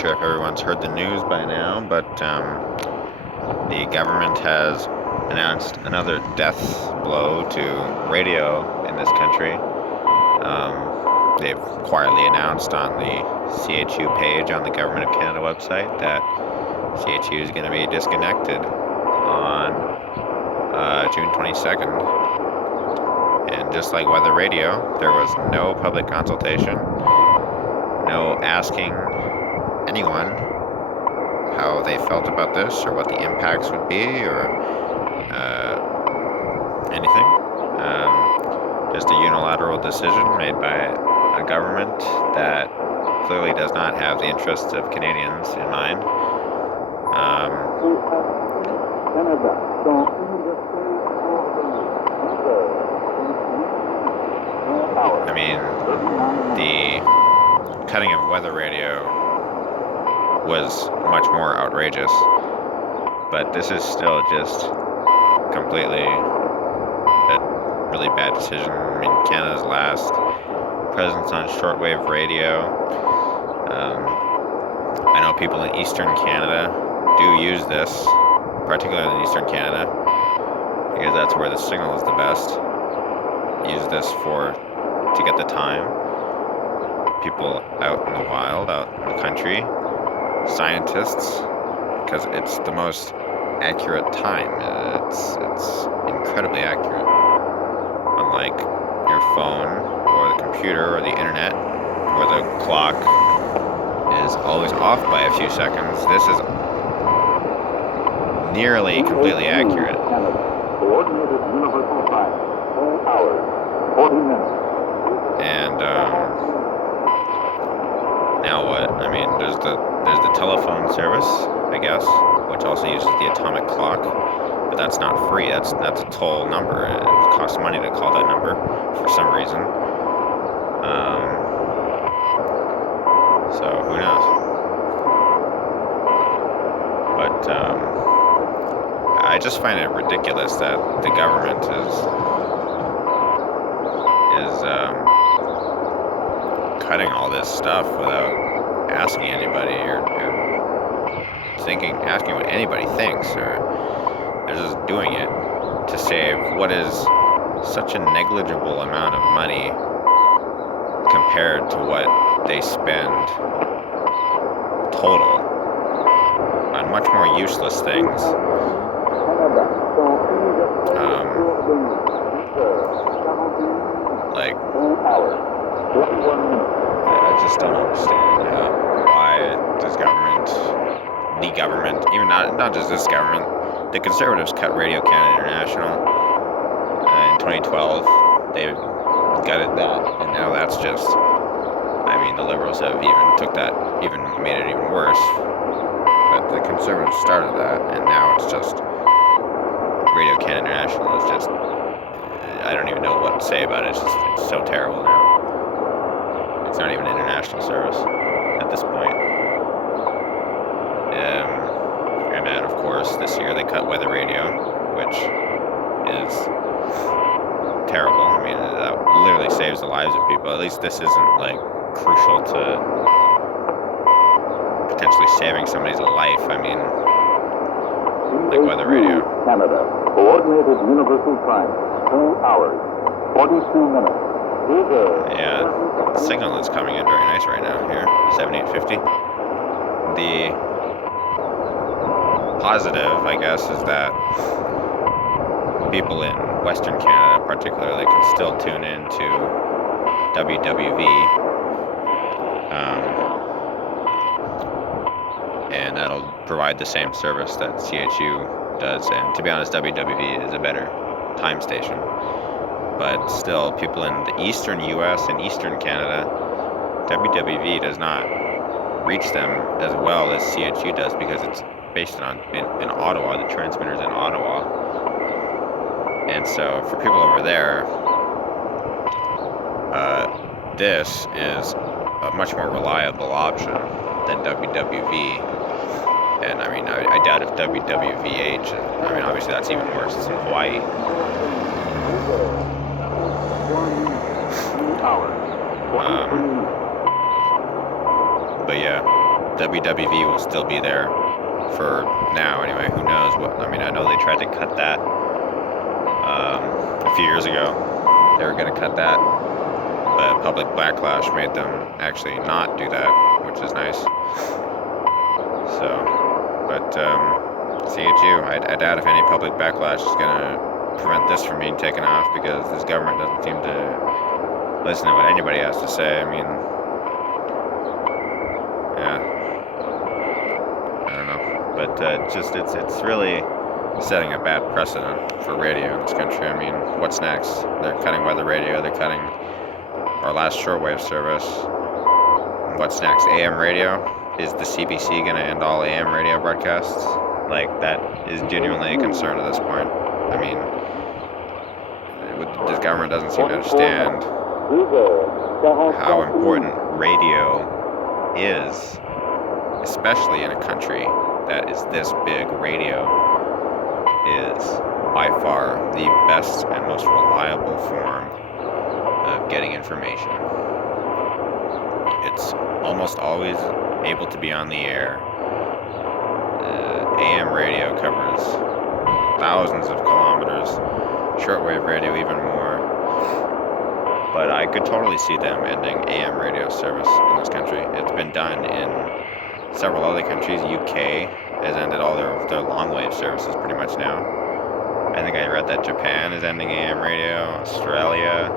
sure if everyone's heard the news by now, but the government has announced another death blow to radio in this country. They've quietly announced on the CHU page on the Government of Canada website that CHU is going to be disconnected on June 22nd. And just like weather radio, there was no public consultation, no asking anyone how they felt about this or what the impacts would be or anything. Just a unilateral decision made by a government that clearly does not have the interests of Canadians in mind. I mean, the cutting of weather radio was much more outrageous, but this is still just completely a really bad decision. I mean, Canada's last presence on shortwave radio. I know people in Eastern Canada do use this, particularly in Eastern Canada, because that's where the signal is the best. Use this to get the time. People out in the wild, out in the country, scientists, because it's the most accurate time. It's incredibly accurate. Unlike your phone or the computer or the internet, where the clock is always off by a few seconds, this is nearly completely accurate. Coordinated universal time, 2 hours, 40 minutes. And now what? I mean, there's the telephone service, I guess, which also uses the atomic clock, but that's not free. That's a toll number. It costs money to call that number for some reason. So who knows? But I just find it ridiculous that the government is cutting all this stuff without asking anybody or asking what anybody thinks, or they're just doing it to save what is such a negligible amount of money compared to what they spend total on much more useless things. Like, I just don't understand why does the government, even not just this government, the Conservatives cut Radio Canada International in 2012. They gutted that, and now that's just, I mean, the Liberals have even made it even worse. But the Conservatives started that, and now it's just, Radio Canada International is just, I don't even know what to say about it. It's so terrible now. It's not even an international service at this point. And then, of course, this year they cut weather radio, which is terrible. I mean, that literally saves the lives of people. At least this isn't, like, crucial to potentially saving somebody's life. I mean, like weather radio. Canada, coordinated universal time, 2 hours, 42 minutes. Yeah, the signal is coming in very nice right now here, 7850. The positive, I guess, is that people in Western Canada particularly can still tune in to WWV, and that'll provide the same service that CHU does. And to be honest, WWV is a better time station. But still, people in the eastern U.S. and eastern Canada, WWV does not reach them as well as CHU does, because it's based in Ottawa. The transmitter's in Ottawa. And so for people over there, this is a much more reliable option than WWV. And I mean, I doubt if WWVH, I mean, obviously that's even worse. It's in Hawaii. But yeah, WWV will still be there for now anyway. Who knows what? I mean, I know they tried to cut that a few years ago. They were going to cut that, but public backlash made them actually not do that, which is nice. So, but CHU, I doubt if any public backlash is going to prevent this from being taken off, because this government doesn't seem to listen to what anybody has to say. I mean, yeah, I don't know, but it's really setting a bad precedent for radio in this country. I mean, what's next? They're cutting weather radio. They're cutting our last shortwave service. What's next? AM radio? Is the CBC going to end all AM radio broadcasts? Like, that is genuinely a concern at this point. I mean, this government doesn't seem to understand how important radio is, especially in a country that is this big. Radio is by far the best and most reliable form of getting information. It's almost always able to be on the air. AM radio covers thousands of kilometers, shortwave radio even more. But I could totally see them ending AM radio service in this country. It's been done in several other countries. UK has ended all their long wave services pretty much now. I think I read that Japan is ending AM radio. Australia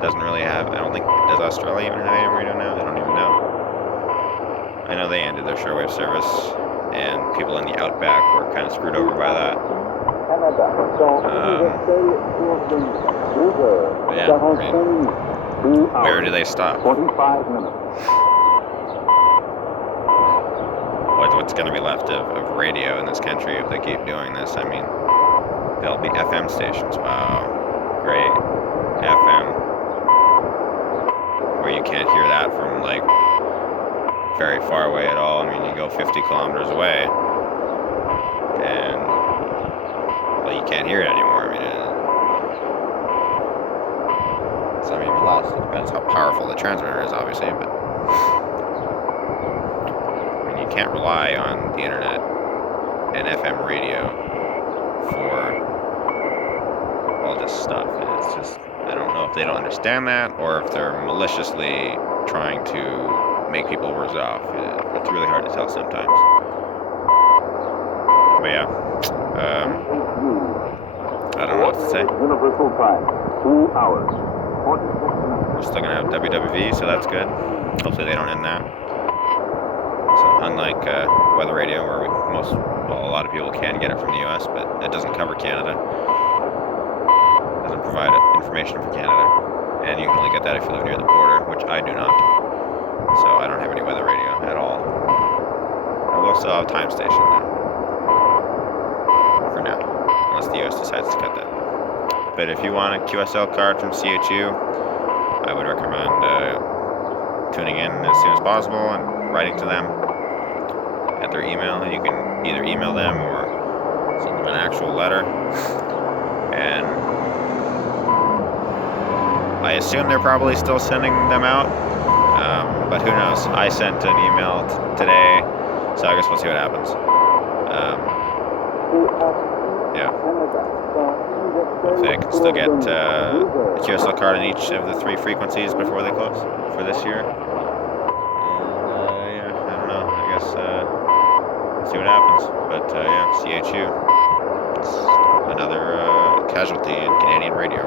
doesn't really have, I don't think, does Australia even have AM radio now? I don't even know. I know they ended their shortwave service, and people in the outback were kind of screwed over by that. Yeah, I mean, where do they stop? 45 minutes. What's going to be left of radio in this country if they keep doing this? I mean, there'll be FM stations. Wow, great. FM, where you can't hear that from, like, very far away at all. I mean, you go 50 kilometers away, and, well, you can't hear it anymore. I mean, it's not even less. It depends how powerful the transmitter is, obviously, but you can't rely on the internet and FM radio for all this stuff. It's just, I don't know if they don't understand that, or if they're maliciously trying to make people worse off. It's really hard to tell sometimes. But yeah, I don't know what to say. Universal time, 2 hours. We're still gonna have WWV, so that's good. Hopefully they don't end that. So unlike weather radio, where a lot of people can get it from the U.S., but it doesn't cover Canada. It doesn't provide information for Canada, and you can only get that if you live near the border, which I do not. So I don't have any weather radio at all. I will still have a time station though, for now, unless the U.S. decides to cut that. But if you want a QSL card from CHU, I would recommend tuning in as soon as possible and writing to them at their email. You can either email them or send them an actual letter. And I assume they're probably still sending them out, but who knows? I sent an email today, so I guess we'll see what happens. Yeah. If they can still get a QSL card in each of the 3 frequencies before they close for this year. And, yeah, I don't know. I guess see what happens. But yeah, CHU. It's another casualty in Canadian radio.